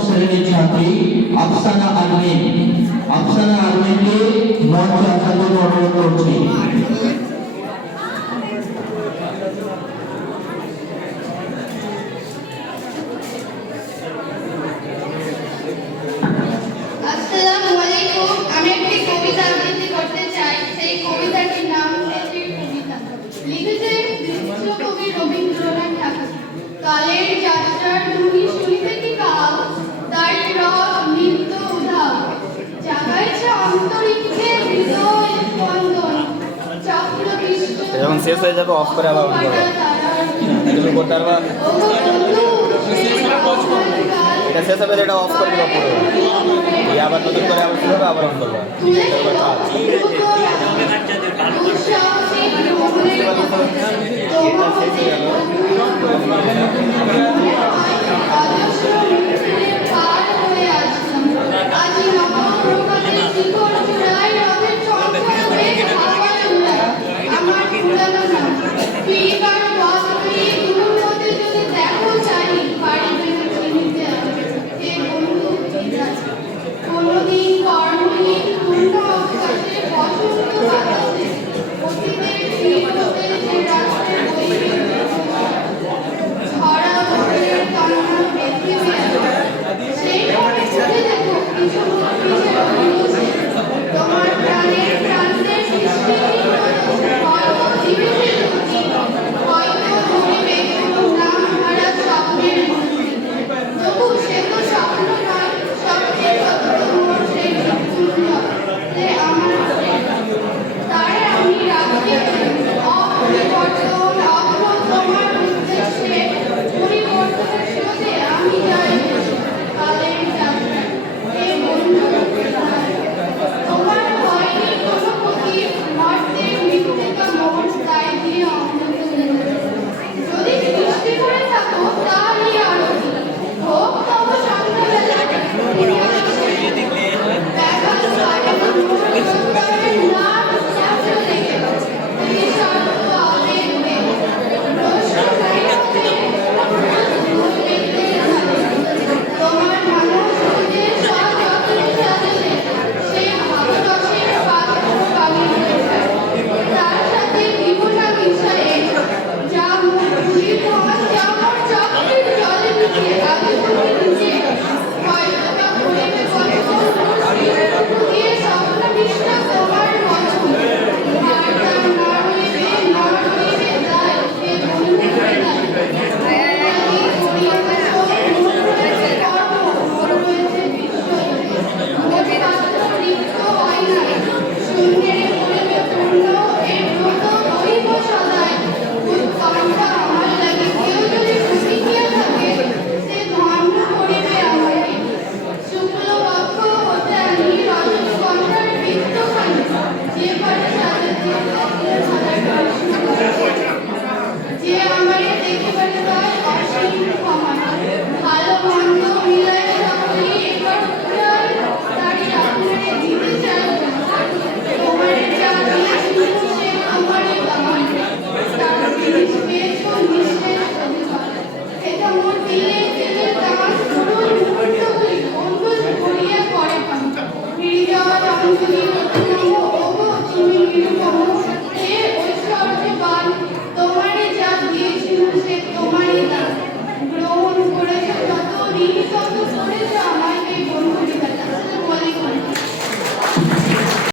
শ্রেণীর ছাত্রী আফসানা আরমিনকে মঞ্চে আসার জন্য অনুরোধ করছি। আসসালামু আলাইকুম। আমি একটি কবিতা আবৃত্তি করতে চাই। সেই কবিতাটির নাম দেশের কবিতা। লিখেছেন বিশ্বকবি রবীন্দ্রনাথ ঠাকুর। কালের যাত্রার ধ্বনি শুনিতে কি কাল, তার রব নিত্য উধাও। জাগাইছে অন্তরিক্ষে হৃদয় স্পন্দন, চক্রবিষ্ট যখন শেষ হয়ে যাবে অফ করে আবার অন করো। এগুলো করতে পারবা? এটা শেষ হবে, এটা অফ করে দিবা পুরো। এই আবার নতুন করে আবার শুরু হবে, আবার অন করবা। এটা শেষ হয়ে গেল।